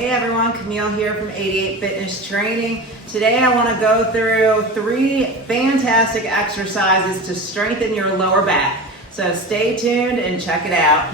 Hey everyone, Camille here from 88 Fitness Training. Today I want to go through 3 fantastic exercises to strengthen your lower back. So stay tuned and check it out.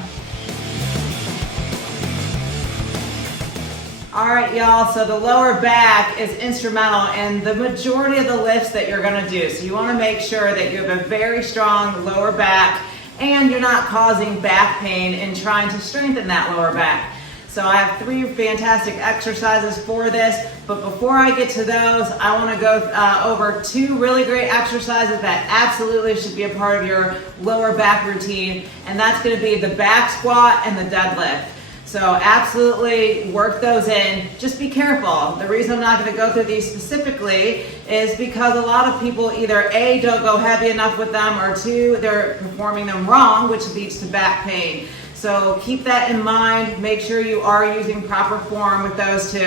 All right, y'all, so the lower back is instrumental in the majority of the lifts that you're gonna do. So you wanna make sure that you have a very strong lower back and you're not causing back pain in trying to strengthen that lower back. So I have 3 fantastic exercises for this, but before I get to those, I wanna go over 2 really great exercises that absolutely should be a part of your lower back routine, and that's gonna be the back squat and the deadlift. So absolutely work those in. Just be careful. The reason I'm not going to go through these specifically is because a lot of people either A, don't go heavy enough with them, or 2, they're performing them wrong, which leads to back pain. So keep that in mind. Make sure you are using proper form with those 2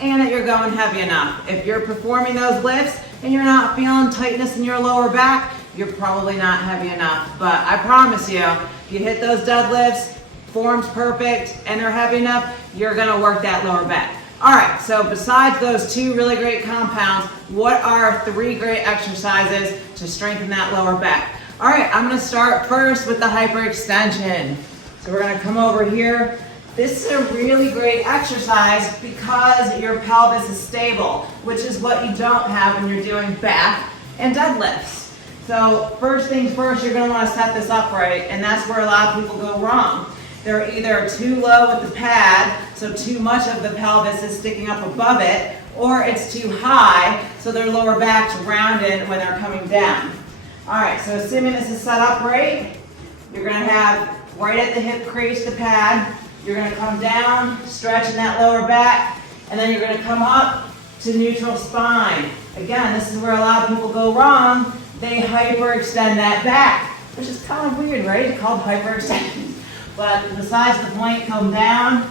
and that you're going heavy enough. If you're performing those lifts and you're not feeling tightness in your lower back, you're probably not heavy enough. But I promise you, if you hit those deadlifts, form's perfect, and they're heavy enough, you're gonna work that lower back. All right, so besides those 2 really great compounds, what are 3 great exercises to strengthen that lower back? All right, I'm gonna start first with the hyperextension. So we're gonna come over here. This is a really great exercise because your pelvis is stable, which is what you don't have when you're doing back and deadlifts. So first things first, you're gonna wanna set this up right, and that's where a lot of people go wrong. They're either too low with the pad, so too much of the pelvis is sticking up above it, or it's too high, so their lower back's rounded when they're coming down. All right, so assuming this is set up right, you're gonna have right at the hip crease the pad, you're gonna come down, stretching that lower back, and then you're gonna come up to neutral spine. Again, this is where a lot of people go wrong. They hyperextend that back, which is kind of weird, right? It's called hyperextension. But besides the point, come down,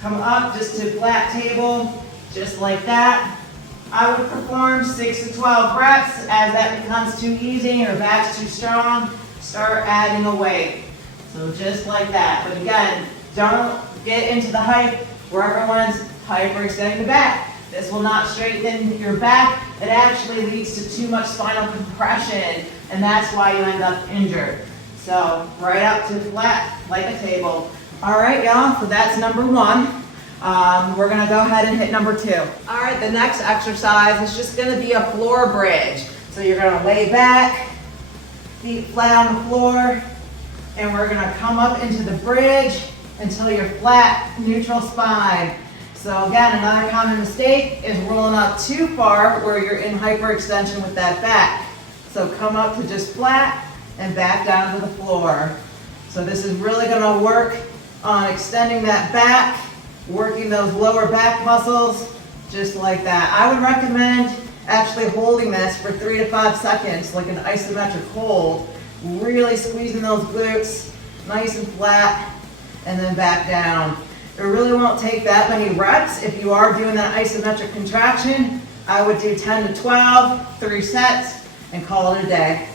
come up just to flat table, just like that. I would perform 6 to 12 reps. As that becomes too easy or back's too strong, start adding a weight. So just like that. But again, don't get into the hype where everyone's hyperextending the back. This will not straighten your back. It actually leads to too much spinal compression, and that's why you end up injured. So right up to flat, like a table. All right, y'all, so that's number 1. We're gonna go ahead and hit number 2. All right, the next exercise is just gonna be a floor bridge. So you're gonna lay back, feet flat on the floor, and we're gonna come up into the bridge until you're flat, neutral spine. So again, another common mistake is rolling up too far where you're in hyperextension with that back. So come up to just flat, and back down to the floor. So this is really gonna work on extending that back, working those lower back muscles, just like that. I would recommend actually holding this for 3 to 5 seconds, like an isometric hold, really squeezing those glutes, nice and flat, and then back down. It really won't take that many reps. If you are doing that isometric contraction, I would do 10 to 12, 3 sets, and call it a day.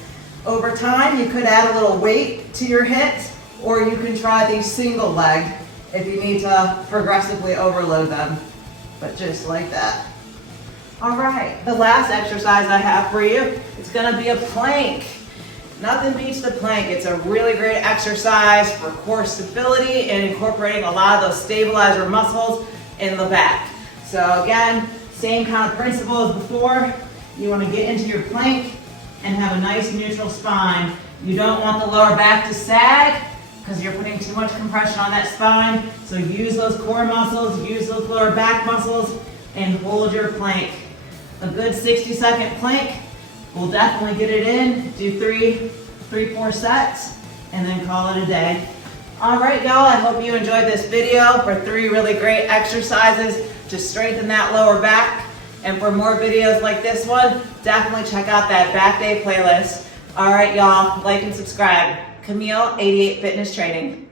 Over time, you could add a little weight to your hits, or you can try these single leg if you need to progressively overload them, but just like that. All right, the last exercise I have for you is gonna be a plank. Nothing beats the plank. It's a really great exercise for core stability and incorporating a lot of those stabilizer muscles in the back. So again, same kind of principle as before. You wanna get into your plank and have a nice neutral spine. You don't want the lower back to sag because you're putting too much compression on that spine. So use those core muscles, use those lower back muscles, and hold your plank. A good 60-second plank will definitely get it in. Do 4 sets, and then call it a day. All right, y'all, I hope you enjoyed this video for 3 really great exercises to strengthen that lower back. And for more videos like this one, definitely check out that back day playlist. All right, y'all, like and subscribe. Camille, 88 Fitness Training.